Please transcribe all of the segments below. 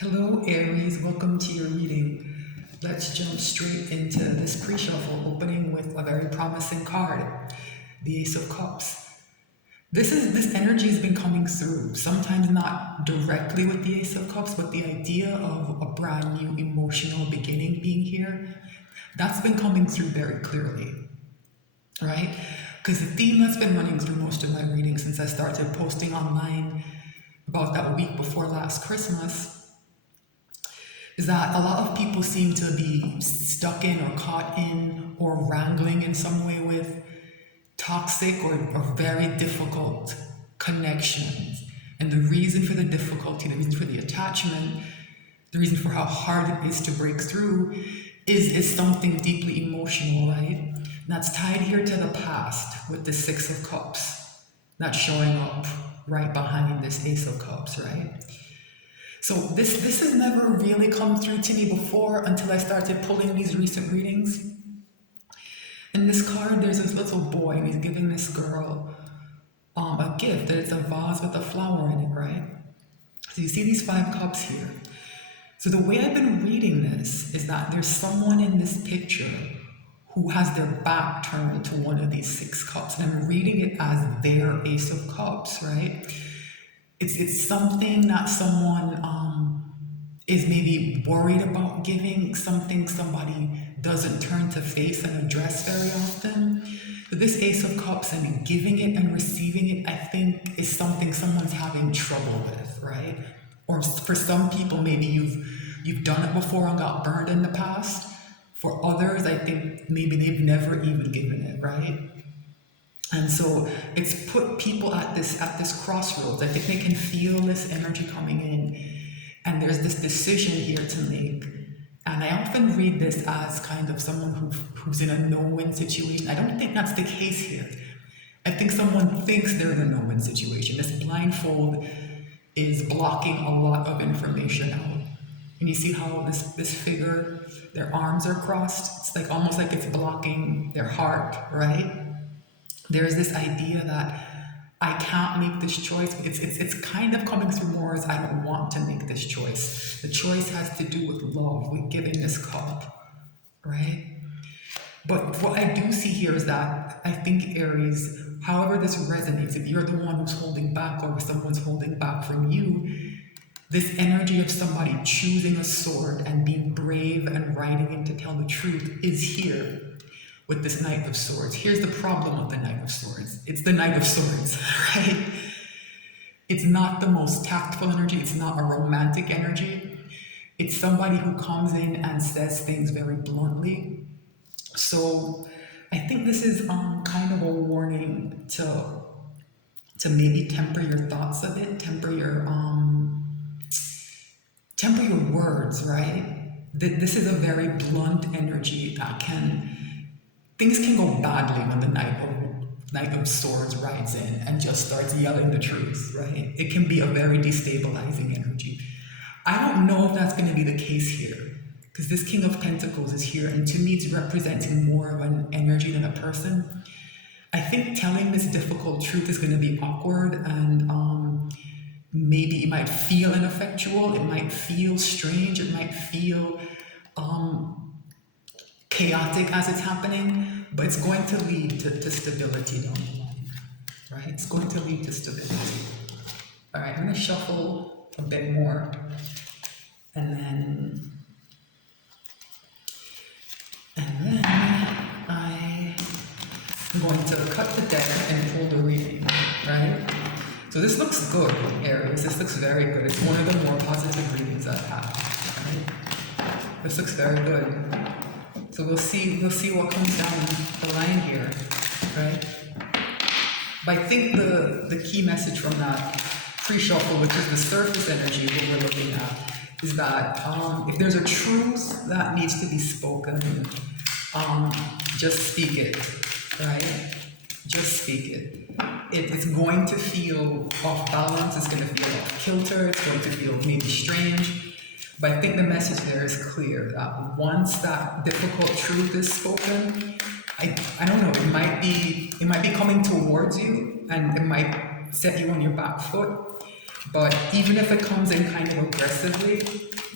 Hello, Aries. Welcome to your reading. Let's jump straight into this pre-shuffle, opening with a very promising card, the Ace of Cups. This energy has been coming through, sometimes not directly with the Ace of Cups, but the idea of a brand new emotional beginning being here, that's been coming through very clearly, right? Because the theme that's been running through most of my readings since I started posting online about that week before last Christmas is that a lot of people seem to be stuck in or caught in or wrangling in some way with toxic or very difficult connections. And the reason for the difficulty, the reason for the attachment, the reason for how hard it is to break through is something deeply emotional, right? And that's tied here to the past with the Six of Cups. That's showing up right behind this Ace of Cups, right? So this has never really come through to me before until I started pulling these recent readings. In this card, there's this little boy, and he's giving this girl a gift. That it's a vase with a flower in it, right? So you see these 5 cups here. So the way I've been reading this is that there's someone in this picture who has their back turned to one of these 6 cups, and I'm reading it as their Ace of Cups, right? It's something that someone is maybe worried about giving, something somebody doesn't turn to face and address very often. But this Ace of Cups and giving it and receiving it, I think, is something someone's having trouble with, right? Or for some people, maybe you've done it before and got burned in the past. For others, I think maybe they've never even given it, right? And so it's put people at this crossroads. I think they can feel this energy coming in, and there's this decision here to make. And I often read this as kind of someone who's in a no-win situation. I don't think that's the case here. I think someone thinks they're in a no-win situation. This blindfold is blocking a lot of information out. And you see how this figure, their arms are crossed. It's like almost like it's blocking their heart, right? There's this idea that I can't make this choice. It's kind of coming through more as I don't want to make this choice. The choice has to do with love, with giving this cup, right? But what I do see here is that I think Aries, however this resonates, if you're the one who's holding back or if someone's holding back from you, this energy of somebody choosing a sword and being brave and riding in to tell the truth is here with this Knight of Swords. Here's the problem with the Knight of Swords. It's the Knight of Swords, right? It's not the most tactful energy. It's not a romantic energy. It's somebody who comes in and says things very bluntly. So I think this is kind of a warning to maybe temper your thoughts a bit, temper your words, right? This is a very blunt energy that things can go badly when the Knight of Swords rides in and just starts yelling the truth, right? It can be a very destabilizing energy. I don't know if that's going to be the case here, because this King of Pentacles is here, and to me it's representing more of an energy than a person. I think telling this difficult truth is going to be awkward, and maybe it might feel ineffectual, it might feel strange, it might feel chaotic as it's happening, but it's going to lead to stability down the line, right? It's going to lead to stability. All right, I'm going to shuffle a bit more, and then I'm going to cut the deck and pull the reading, right? So this looks good, Aries. This looks very good. It's one of the more positive readings I've had, right? This looks very good. So we'll see what comes down the line here, right? But I think the key message from that pre-shuffle, which is the surface energy, what we're looking at, is that if there's a truth that needs to be spoken, just speak it, right? Just speak it. It's going to feel off balance, it's going to feel off kilter, it's going to feel maybe strange. But I think the message there is clear that once that difficult truth is spoken, I don't know, it might be coming towards you and it might set you on your back foot. But even if it comes in kind of aggressively,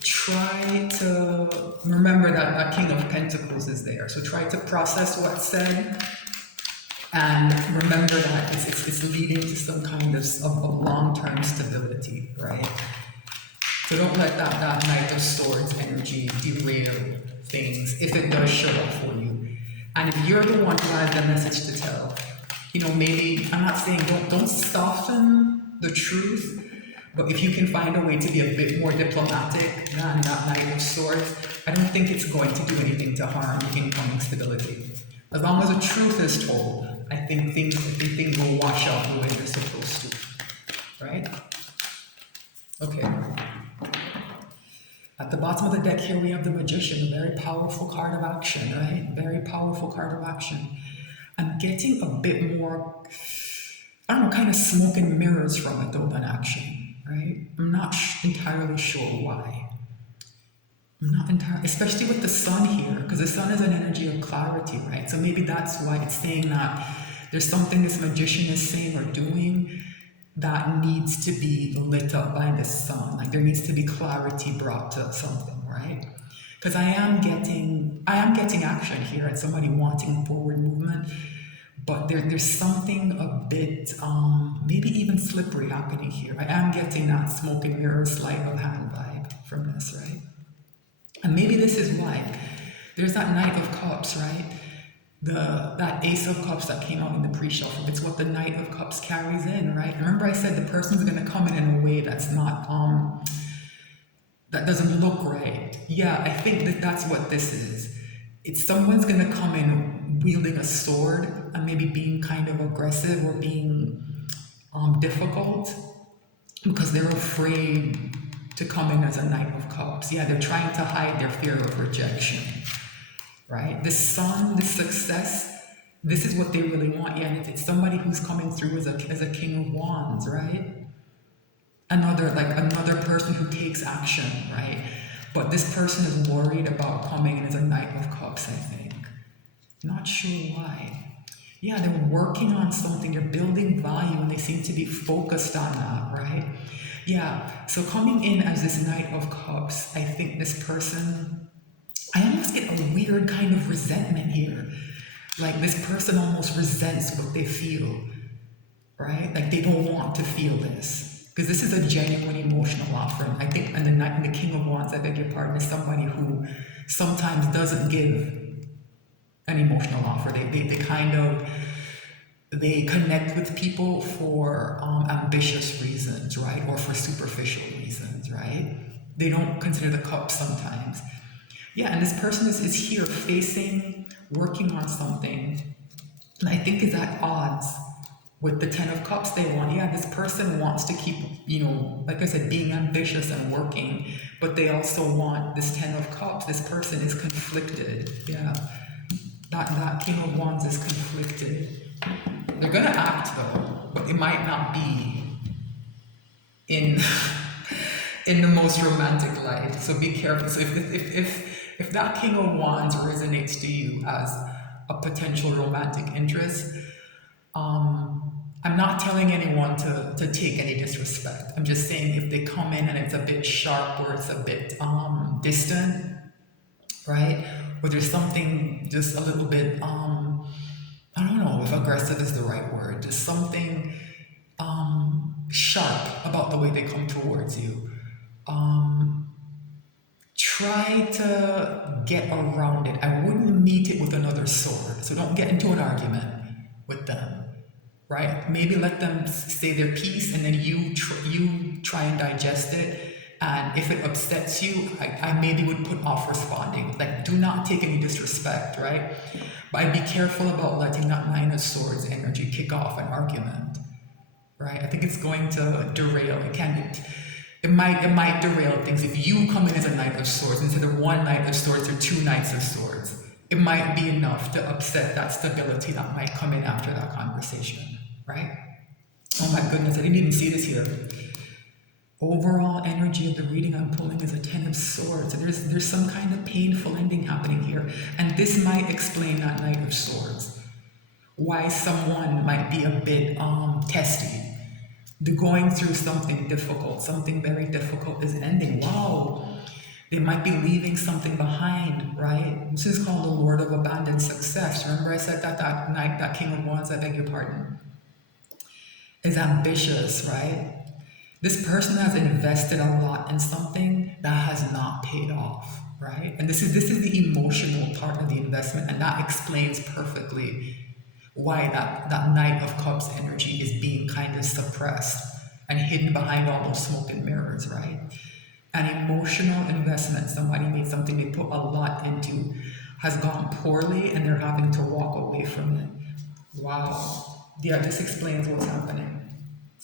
try to remember that that King of Pentacles is there. So try to process what's said and remember that it's leading to some kind of long-term stability, right? So don't let that Knight of Swords energy derail things if it does show up for you. And if you're the one who has the message to tell, maybe, I'm not saying don't soften the truth, but if you can find a way to be a bit more diplomatic than that Knight of Swords, I don't think it's going to do anything to harm the incoming stability. As long as the truth is told, I think things will wash out the way they're supposed to, right? Okay. At the bottom of the deck here, we have the Magician, a very powerful card of action, right? Very powerful card of action. I'm getting a bit more, I don't know, kind of smoke and mirrors from it though than action, right? I'm not entirely sure why. I'm not entirely, especially with the sun here, because the sun is an energy of clarity, right? So maybe that's why it's saying that there's something this Magician is saying or doing that needs to be lit up by the sun. Like there needs to be clarity brought to something, right? Because I am getting action here and somebody wanting forward movement, but there's something a bit, maybe even slippery happening here. I am getting that smoke and mirror sleight of hand vibe from this, right? And maybe this is why. There's that Knight of Cups, right? That Ace of Cups that came out in the pre-shuffle, it's what the Knight of Cups carries in, right? Remember I said the person's going to come in a way that's not, that doesn't look right. Yeah, I think that's what this is. It's someone's going to come in wielding a sword and maybe being kind of aggressive or being difficult because they're afraid to come in as a Knight of Cups. Yeah, they're trying to hide their fear of rejection. Right? The sun, the success, this is what they really want. Yeah, and it's somebody who's coming through as a King of Wands, right? Another person who takes action, right? But this person is worried about coming in as a Knight of Cups, I think. Not sure why. Yeah, they're working on something, they're building value, and they seem to be focused on that, right? Yeah, so coming in as this Knight of Cups, I think this person, I almost get a weird kind of resentment here. Like this person almost resents what they feel, right? Like they don't want to feel this. Because this is a genuine emotional offering. I think, and the King of Wands, I beg your pardon, is somebody who sometimes doesn't give an emotional offer. They connect with people for ambitious reasons, right? Or for superficial reasons, right? They don't consider the cup sometimes. Yeah, and this person is here working on something, and I think is at odds with the Ten of Cups they want. Yeah, this person wants to keep, like I said, being ambitious and working, but they also want this Ten of Cups. This person is conflicted. Yeah, that King of Wands is conflicted. They're gonna act though, but it might not be in in the most romantic light. So be careful. So if that King of Wands resonates to you as a potential romantic interest, I'm not telling anyone to take any disrespect. I'm just saying if they come in and it's a bit sharp or it's a bit distant, right? Or there's something just a little bit, I don't know if aggressive is the right word, just something sharp about the way they come towards you. Try to get around it. I wouldn't meet it with another sword. So don't get into an argument with them, right? Maybe let them say their piece and then you try and digest it. And if it upsets you, I maybe would put off responding. Like, do not take any disrespect, right? But I'd be careful about letting that Nine of Swords energy kick off an argument, right? I think it's going to derail. It might derail things. If you come in as a Knight of Swords, instead of one Knight of Swords or two Knights of Swords, it might be enough to upset that stability that might come in after that conversation, right? Oh my goodness, I didn't even see this here. Overall energy of the reading I'm pulling is a Ten of Swords. So there's some kind of painful ending happening here. And this might explain that Knight of Swords. Why someone might be a bit testy. The going through something difficult, something very difficult is ending. Wow. They might be leaving something behind, right? This is called the Lord of Abandoned Success. Remember I said that night, that King of Wands, I beg your pardon, is ambitious, right? This person has invested a lot in something that has not paid off, right? And this is the emotional part of the investment, and that explains perfectly why that Knight of Cups energy is being kind of suppressed and hidden behind all those smoke and mirrors, right? An emotional investment, somebody made something they put a lot into, has gone poorly and they're having to walk away from it. Wow. Yeah, this explains what's happening.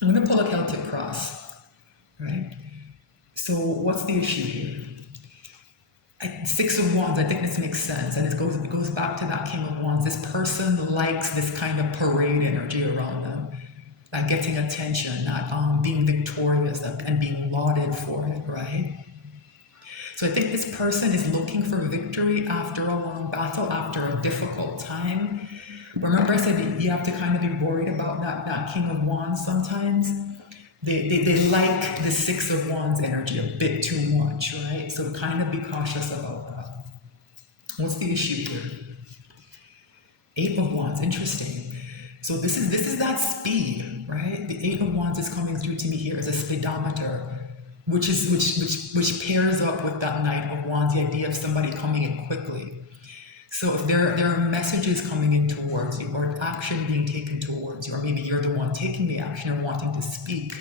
I'm going to pull a Celtic cross, right? So, what's the issue here? Six of Wands, I think this makes sense, and it goes back to that King of Wands. This person likes this kind of parade energy around them, that getting attention, that being victorious and being lauded for it, right? So I think this person is looking for victory after a long battle, after a difficult time. Remember I said that you have to kind of be worried about that King of Wands sometimes? They like the Six of Wands energy a bit too much, right? So kind of be cautious about that. What's the issue here? Eight of Wands, interesting. So this is that speed, right? The Eight of Wands is coming through to me here as a speedometer, which pairs up with that Knight of Wands, the idea of somebody coming in quickly. So if there are messages coming in towards you, or action being taken towards you, or maybe you're the one taking the action or wanting to speak,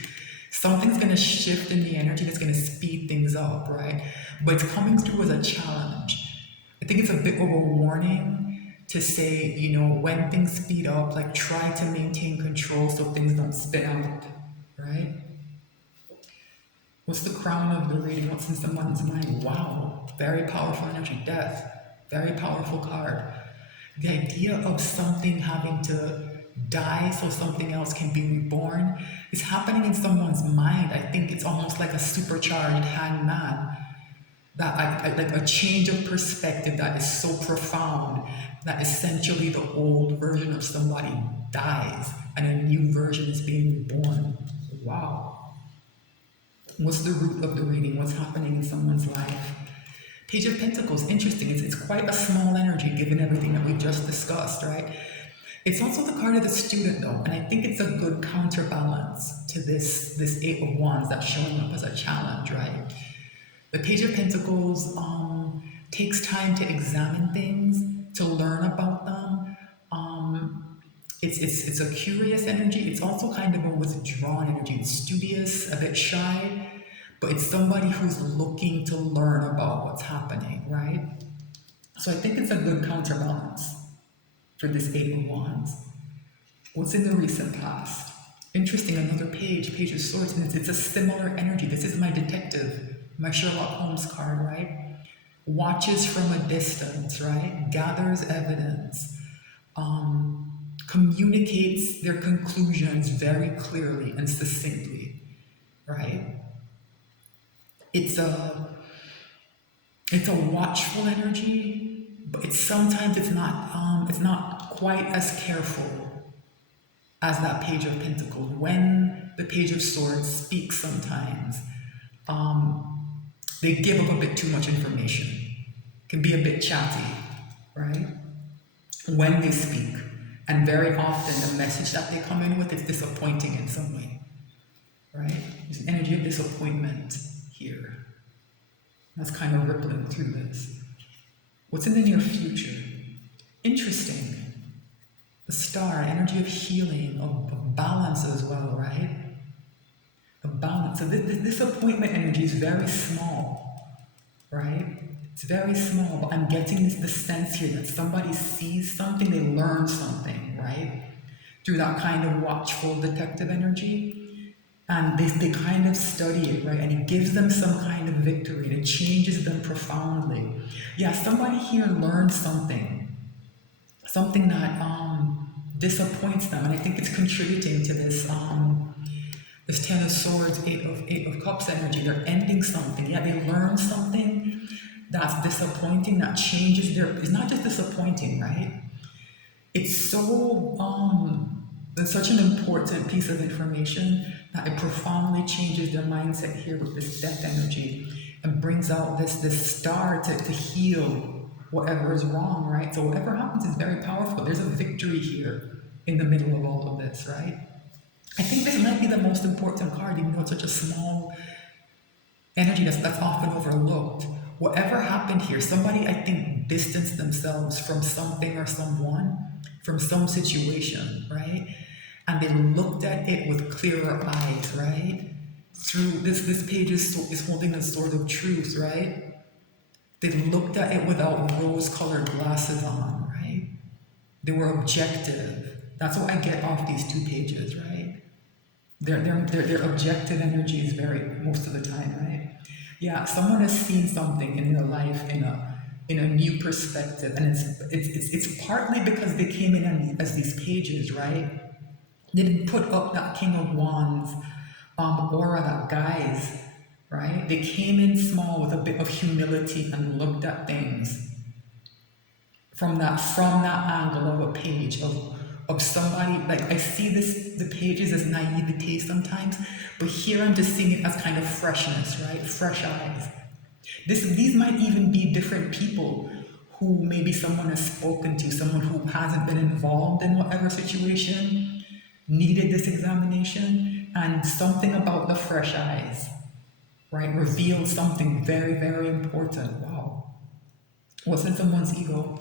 something's going to shift in the energy that's going to speed things up, right? But it's coming through as a challenge. I think it's a bit of a warning to say, when things speed up, like try to maintain control so things don't spin out, right? What's the crown of the reading? What's in someone's mind? Wow, very powerful energy. Death, very powerful card. The idea of something having to die so something else can be reborn is happening in someone's mind. I think it's almost like a supercharged hangman. Like a change of perspective that is so profound that essentially the old version of somebody dies and a new version is being reborn. Wow. What's the root of the reading? What's happening in someone's life? Page of Pentacles, interesting. It's quite a small energy given everything that we just discussed, right? It's also the card of the student though, and I think it's a good counterbalance to this Eight of Wands that's showing up as a challenge, right? The Page of Pentacles takes time to examine things, to learn about them. It's a curious energy. It's also kind of a withdrawn energy. It's studious, a bit shy, but it's somebody who's looking to learn about what's happening, right? So I think it's a good counterbalance for this Eight of Wands. What's in the recent past? Interesting, another Page of Swords, and it's a similar energy. This is my detective, my Sherlock Holmes card, right? Watches from a distance, right? Gathers evidence, communicates their conclusions very clearly and succinctly, right? It's a watchful energy, but sometimes it's not quite as careful as that Page of Pentacles. When the Page of Swords speaks sometimes, they give up a bit too much information, can be a bit chatty, right? When they speak. And very often the message that they come in with is disappointing in some way, right? There's an energy of disappointment here. That's kind of rippling through this. What's in the near future? Interesting. The Star, energy of healing, of balance as well, right? Of balance. So this disappointment energy is very small, right? It's very small, but I'm getting the sense here that somebody sees something, they learn something, right? Through that kind of watchful detective energy. And they kind of study it, right? And it gives them some kind of victory, and it changes them profoundly. Yeah, somebody here learned something that disappoints them, and I think it's contributing to this Ten of Swords, Eight of Cups energy. They're ending something. Yeah, they learn something that's disappointing, that changes it's not just disappointing, right? It's so It's such an important piece of information that it profoundly changes their mindset here with this death energy and brings out this star to heal whatever is wrong, right? So whatever happens is very powerful. There's a victory here in the middle of all of this, right? I think this might be the most important card, even though it's such a small energy that's often overlooked. Whatever happened here, somebody I think distanced themselves from something or someone, from some situation, right? And they looked at it with clearer eyes, right? Through this page is holding a sword of truth, right? They looked at it without rose-colored glasses on, right? They were objective. That's what I get off these two pages, right? Their objective energy is very most of the time, right? Yeah, someone has seen something in their life in a new perspective, and it's partly because they came in as these pages, right? They didn't put up that King of Wands aura, that guise, right? They came in small with a bit of humility and looked at things from that angle of a page of somebody. Like I see the pages as naivete sometimes, but here I'm just seeing it as kind of freshness, right? Fresh eyes. These might even be different people who maybe someone has spoken to, someone who hasn't been involved in whatever situation needed this examination, and something about the fresh eyes, right, revealed something very, very important. Wow. What's in someone's ego?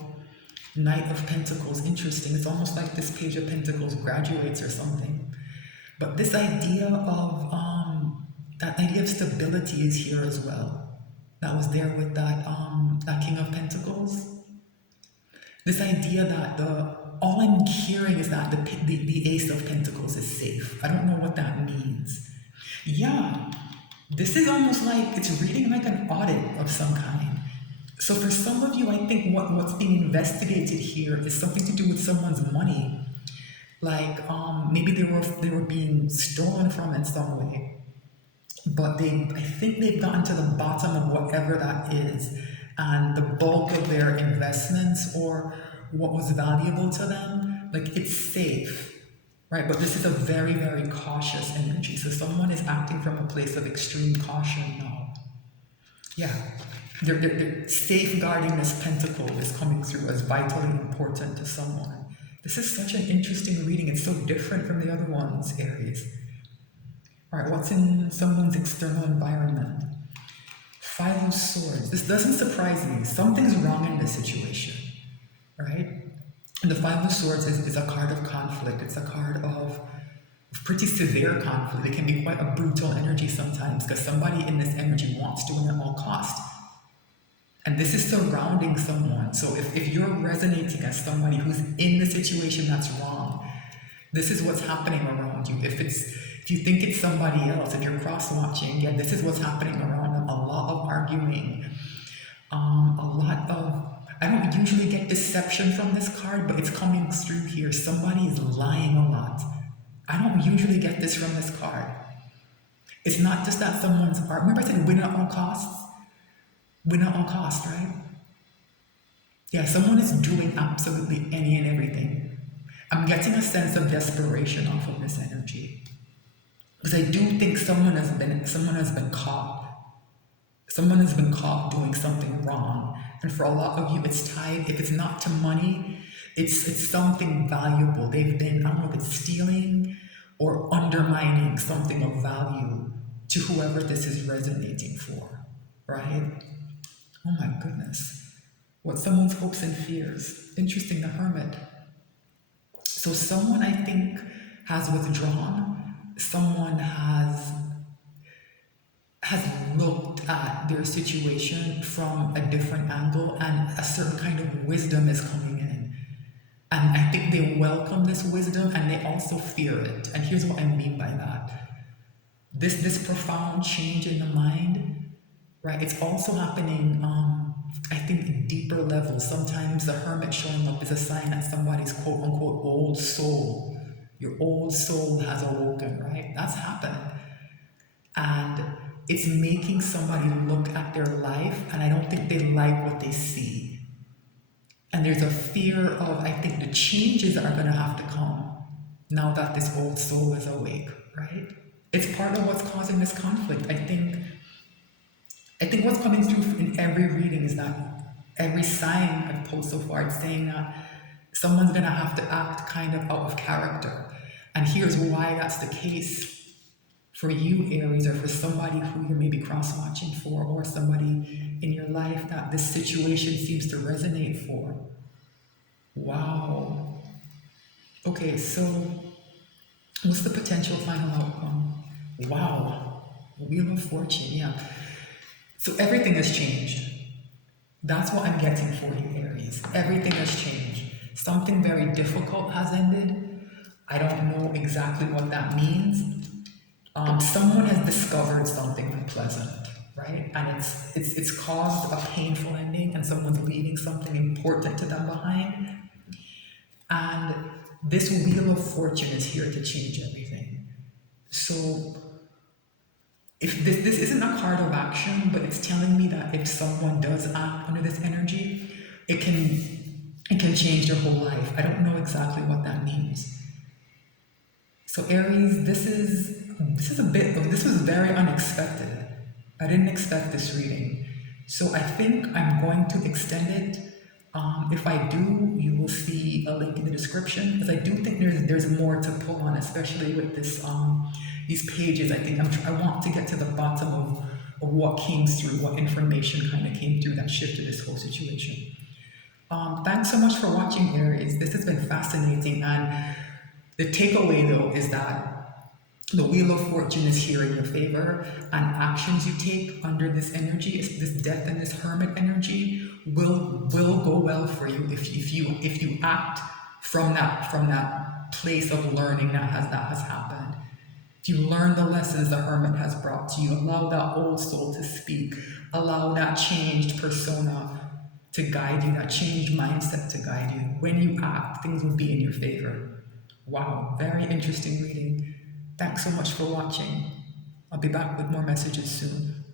Knight of Pentacles, interesting. It's almost like this Page of Pentacles graduates or something. But this idea of that idea of stability is here as well. That was there with that King of Pentacles. This idea that all I'm hearing is that the Ace of Pentacles is safe. I don't know what that means. Yeah, this is almost like it's reading like an audit of some kind. So for some of you, I think what's being investigated here is something to do with someone's money. Like maybe they were being stolen from in some way. But I think they've gotten to the bottom of whatever that is. And the bulk of their investments or what was valuable to them, like it's safe, right? But this is a very, very cautious energy. So someone is acting from a place of extreme caution now. Yeah, they're safeguarding this pentacle is coming through as vitally important to someone. This is such an interesting reading. It's so different from the other ones, Aries. All right, what's in someone's external environment? Five of Swords. This doesn't surprise me. Something's wrong in this situation, right? And the Five of Swords is a card of conflict. It's a card of pretty severe conflict. It can be quite a brutal energy sometimes because somebody in this energy wants to win at all costs. And this is surrounding someone. So if you're resonating as somebody who's in the situation that's wrong, this is what's happening around you. If you think it's somebody else, if you're cross-watching, yeah, this is what's happening around them. A lot of arguing, a lot of, I don't usually get deception from this card, but it's coming through here. Somebody is lying a lot. I don't usually get this from this card. It's not just that someone's, remember I said win at all costs? Win at all costs, right? Yeah, someone is doing absolutely any and everything. I'm getting a sense of desperation off of this energy. Because I do think someone has been caught. Someone has been caught doing something wrong. And for a lot of you, it's tied, if it's not to money, it's something valuable. They've been, I don't know if it's stealing or undermining something of value to whoever this is resonating for, right? Oh my goodness. What someone's hopes and fears. Interesting, the Hermit. So someone I think has withdrawn. Someone has looked at their situation from a different angle and a certain kind of wisdom is coming in. And I think they welcome this wisdom and they also fear it. And here's what I mean by that. This profound change in the mind, right? It's also happening, I think, in deeper levels. Sometimes the Hermit showing up is a sign that somebody's quote unquote old soul, your old soul has awoken, right? That's happened. And it's making somebody look at their life, and I don't think they like what they see. And there's a fear of, I think, the changes that are going to have to come. now that this old soul is awake, right? It's part of what's causing this conflict. I think what's coming through in every reading is that every sign I've pulled so far, it's saying that someone's gonna have to act kind of out of character. And here's why that's the case for you, Aries, or for somebody who you're maybe cross-watching for, or somebody in your life that this situation seems to resonate for. Wow. Okay, so what's the potential final outcome? Wow. Wheel of Fortune, yeah. So everything has changed. That's what I'm getting for you, Aries. Everything has changed. Something very difficult has ended. I don't know exactly what that means. Someone has discovered something unpleasant, right? And it's caused a painful ending, and someone's leaving something important to them behind. And this Wheel of Fortune is here to change everything. So if this isn't a card of action, but it's telling me that if someone does act under this energy, it can change their whole life. I don't know exactly what that means. So Aries, this was very unexpected. I didn't expect this reading. So I think I'm going to extend it. If I do, you will see a link in the description, because I do think there's more to pull on, especially with these pages. I want to get to the bottom of what came through, what information kind of came through that shifted this whole situation. Thanks so much for watching, Aries. This has been fascinating, and the takeaway though is that the Wheel of Fortune is here in your favor, and actions you take under this energy, this death and this hermit energy, will go well for you if you act from that place of learning that has happened. If you learn the lessons the hermit has brought to you, allow that old soul to speak, allow that changed persona to guide you, that changed mindset to guide you. When you act, things will be in your favor. Wow, very interesting reading. Thanks so much for watching. I'll be back with more messages soon.